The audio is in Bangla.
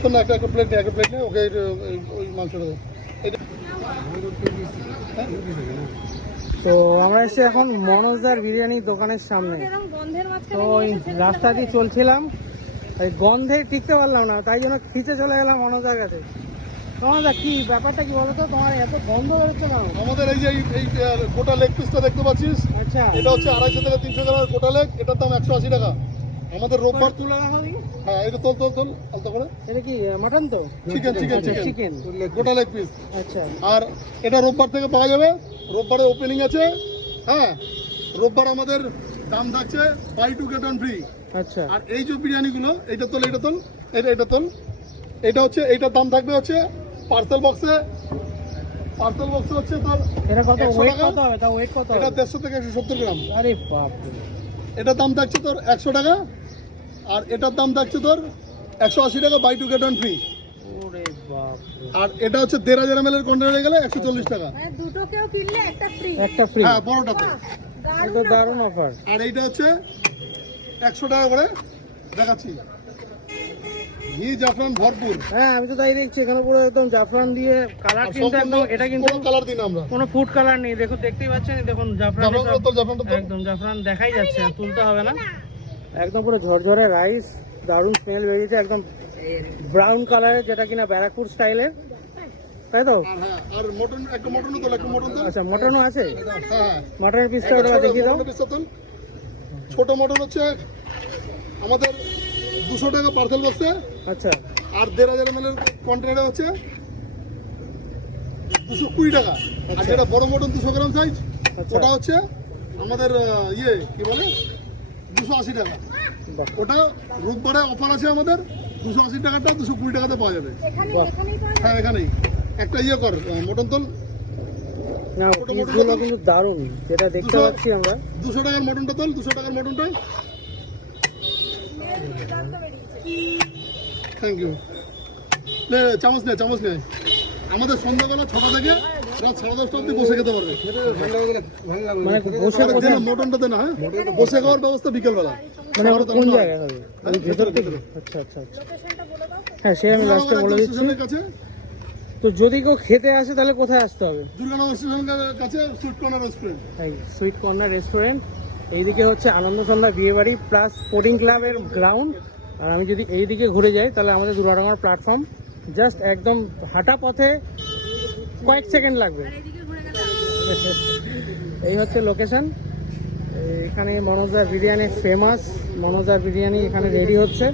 শোন না, একটা প্লেট নেই, একটা প্লেট নেই, ওকে ওই মাংসটা দাও। তো আমরা এসে এখন মনোজদার বিরিয়ানি দোকানের সামনে। তো ওই রাস্তা দিয়ে চলছিলাম, ওই গন্ধে টিকতে পারলাম না, তাই জন্য খিচে চলে গেলাম মনোজদার কাছে। মনোজদা কি ব্যাপারটা কি বলতো, তোমার এত গন্ধ বেরোচ্ছে কেন? আমাদের এই যে এই গোটা লেগ পিসটা দেখতে পাচ্ছিস, আচ্ছা, এটা হচ্ছে 250 থেকে 300 গ্রামের গোটা লেগ, এটার দাম 180 টাকা। আমাদের রোববার তুলে রাখা দিই। হ্যাঁ, এটা তোল আলতো করে। এটা কি মাটন? তো চিকেন গোটা লেগ পিস। আচ্ছা, আর এটা রোববার থেকে পাওয়া যাবে, রোববারে ওপেনিং আছে। হ্যাঁ, রোববার আমাদের দাম থাকছে buy two get one free. আচ্ছা, আর এই যে বিরিয়ানিগুলো, এটা তোল এটা হচ্ছে, এইটার দাম থাকবে হচ্ছে পার্সেল বক্সে হচ্ছে তোর এটা কত 100 ওয়েট? টাকা। কত হবে তা? ওয়েট কত এটা হবে? 150 থেকে 170 গ্রাম। আরে বাপ রে। এটার দাম থাকছে তোর 100 টাকা, আর এটার দাম থাকছে তোর 180 টাকা buy two get one free. ওরে বাপ রে। আর এটা হচ্ছে 1500 ml এর কন্টেনারে গেলে 140 টাকা। মানে দুটো কেউ কিনলে একটা ফ্রি। একটা ফ্রি? হ্যাঁ, বড়টা তো। এটা দারুণ অফার। আর এইটা হচ্ছে 100 টাকা করে দেখাচ্ছি, ঘি জাফরান ভরপুর। হ্যাঁ, আমি তো তাই দেখছি, এখানে পুরো একদম জাফরান দিয়ে কালার, আর কিন্তু সম্পূর্ণ একদম, এটা কিন্তু কোনো কালার দিই না আমরা। কোনো ফুড কালার নেই। দেখো, দেখতেই পাচ্ছেন, দেখুন জাফরান, জাফরানটা তো একদম জাফরান দেখাই যাচ্ছে, তুলতে হবে না। একদম পুরো ঝরঝরে রাইস, দারুণ স্মেল বেরিয়েছে, একদম ব্রাউন কালারের, যেটা কিনা ব্যারাকপুর স্টাইলের, তাই তো? আর হ্যাঁ, আর মটন, একটা মটনও তো, একটা মটন তো। আচ্ছা, মটনও আছে? হ্যাঁ, মটনের পিসটা ওটা দেখিয়ে দাও। ছোট মটন হচ্ছে আমাদের 200 টাকা পার্সেল বক্সে। আচ্ছা, আর 1500 ml এর কন্টেনারে হচ্ছে 220 টাকা। আর যেটা বড় মটন 200 গ্রাম সাইজ, আচ্ছা। ওটা হচ্ছে আমাদের কি বলে 280 টাকা। বাহ। ওটা রোববারে অফার আছে আমাদের, 280 টাকাটা 220 টাকাতে পাওয়া যাবে। বাহ। হ্যাঁ, এখানেই একটা কর, মটন তোল। না, পিসগুলো কিন্তু দারুণ, যেটা দেখতে পাচ্ছি আমরা। 200 টাকার মটনটা তোল, 200 টাকার মটনটা। Thank you. চামচ নে। আমাদের সন্ধ্যাবেলা 6টা থেকে রাত 10:30 অবধি বসে খেতে পারবে। মানে বসে দে না, মটনটা দে না। হ্যাঁ, বসে খাওয়ার ব্যবস্থা বিকেলবেলা। মানে কোন জায়গায় হবে? ওই ভেতর থেকে? আচ্ছা আচ্ছা আচ্ছা। হ্যাঁ, সে আমি লাস্টে বলে দিচ্ছি। স্টেশনের কাছে, তো যদি কেউ খেতে আসে তাহলে কোথায় আসতে হবে? দুর্গানগর স্টেশনের কাছে sweet corner restaurant. Sweet corner restaurant. এইদিকে হচ্ছে আনন্দ সন্ধ্যা বিয়েবাড়ি প্লাস স্পোর্টিং ক্লাবের গ্রাউন্ড। আর আমি যদি এইদিকে ঘুরে যাই তাহলে আমাদের দুর্গাডাঙ্গার প্ল্যাটফর্ম, জাস্ট একদম হাঁটা পথে কয়েক সেকেন্ড লাগবে। এই হচ্ছে লোকেশন। এখানে মনোজদার বিরিয়ানি ফেমাস, মনোজদার বিরিয়ানি এখানে রেডি হচ্ছে।